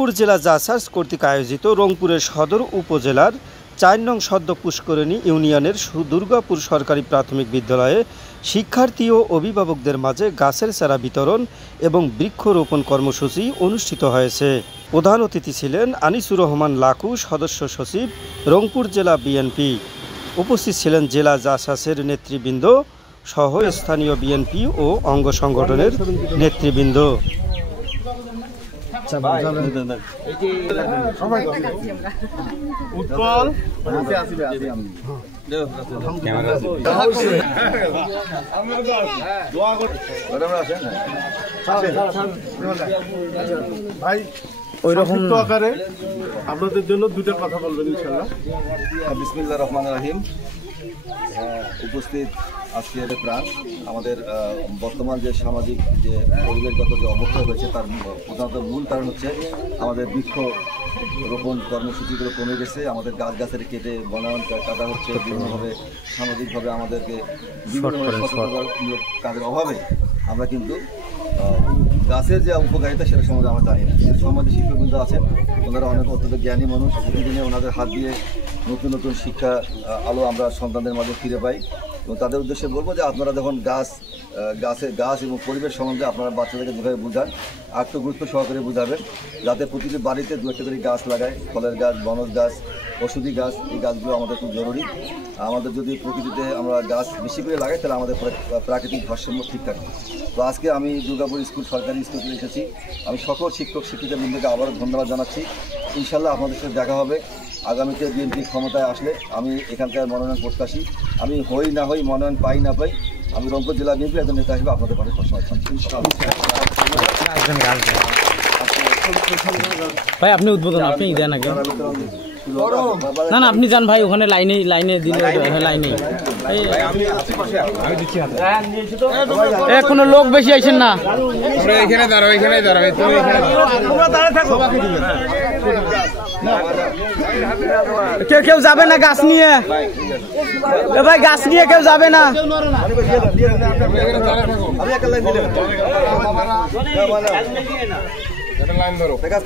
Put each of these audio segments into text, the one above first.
রংপুর জেলা জাসাস কর্তৃক আয়োজিত রংপুরের সদর উপজেলার ৪ নং সদ্য পুষ্করণী ইউনিয়নের দুর্গাপুর সরকারি প্রাথমিক বিদ্যালয়ে শিক্ষার্থী ও অভিভাবকদের মাঝে গাছের চারা বিতরণ এবং বৃক্ষরোপণ কর্মসূচি অনুষ্ঠিত হয়েছে। প্রধান অতিথি ছিলেন আনিসুর রহমান লাকু, সদস্য সচিব, রংপুর জেলা বিএনপি। উপস্থিত ছিলেন জেলা জাসাসের নেতৃবৃন্দ সহ স্থানীয় বিএনপি ও অঙ্গ সংগঠনের নেতৃবৃন্দ। ভাই ওইরকম আকারে আপনাদের জন্য দুটো কথা বলবেন ইনশাআল্লাহ। বিসমিল্লাহির রহমানির রহিম। উপস্থিত আজকের প্রাণ আমাদের বর্তমান যে সামাজিক যে পরিবেশগত যে অবক্ষয় হয়েছে তার প্রধানত মূল কারণ হচ্ছে আমাদের বৃক্ষ রোপণ কর্মসূচিগুলো কমে গেছে। আমাদের গাছের কেটে বনায়ন কাটা হচ্ছে বিভিন্নভাবে, সামাজিকভাবে আমাদেরকে বিভিন্নভাবে সচেতনতামূলক কাজের অভাবে আমরা কিন্তু গাছের যে উপকারিতা সেটা সম্বন্ধে আমরা জানি না। সমাজে শিক্ষকবৃন্দ আছেন, ওনারা অনেক অত্যন্ত জ্ঞানী মানুষ। প্রতিদিনে ওনাদের হাত দিয়ে নতুন নতুন শিক্ষা আলো আমরা সন্তানদের মাঝে ফিরে পাই এবং তাদের উদ্দেশ্যে বলবো যে আপনারা যখন গাছ এবং পরিবেশ সম্বন্ধে আপনারা বাচ্চাদেরকে যেভাবে বোঝান আর একটু গুরুত্ব সহকারে বোঝাবেন, যাতে প্রতিটি বাড়িতে দু একটা করে গাছ লাগায়, ফলের গাছ, বনজ গাছ, ওষুধি গাছ। এই গাছগুলো আমাদের খুব জরুরি। আমাদের যদি প্রকৃতিতে আমরা গাছ বেশি করে লাগাই তাহলে আমাদের প্রাকৃতিক ভারসাম্য ঠিক থাকে। তো আজকে আমি দুর্গাপুর সরকারি স্কুল থেকে এসেছি। আমি সকল শিক্ষক শিক্ষিকাবৃন্দকে আবারও ধন্যবাদ জানাচ্ছি। ইনশাল্লাহ আপনাদের সাথে দেখা হবে। আগামীতে বিএনপি ক্ষমতায় আসলে আমি এখানকার মনোনয়ন প্রত্যাশী। আমি হই না হই, মনোনয়ন পাই না পাই, আমি রংপুর জেলা বিএনপি একজন নেতা হিসেবে আপনাদের পাশে সবসময় থাকছি। ভাই আপনি উদ্বোধন আপনি দেন আগে। না না আপনি যান ভাই, ওখানে লাইনে দিলে লাইনে কোনো লোক বেশি আইছেন না। এখানে দাঁড়াও, এখানে দাঁড়াবে, তুমি কেউ যাবে না গাছ নিয়ে, ভাই গাছ নিয়ে কেউ যাবে না।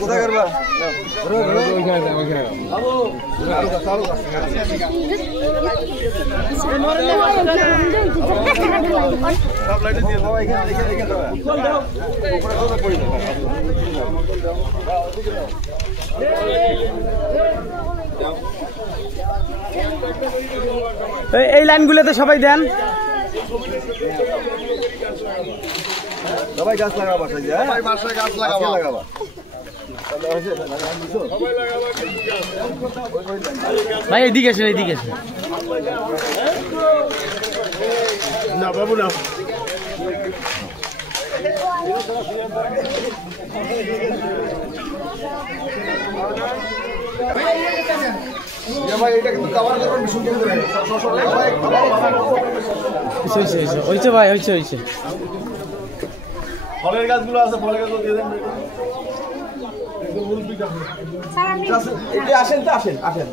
কোথায় করবা? এই লাইনগুলোতে সবাই দেন। সবাই গাছ লাগাবা, বাসায় গাছ লাগাবা। ভাই এদিকে আসেন, এদিকে আসেন। না বাবু না, হয়েছে ভাই, হয়েছে। ফলের গাছগুলো আছে, ফলের গাছগুলো দিয়ে দেন। আসেন।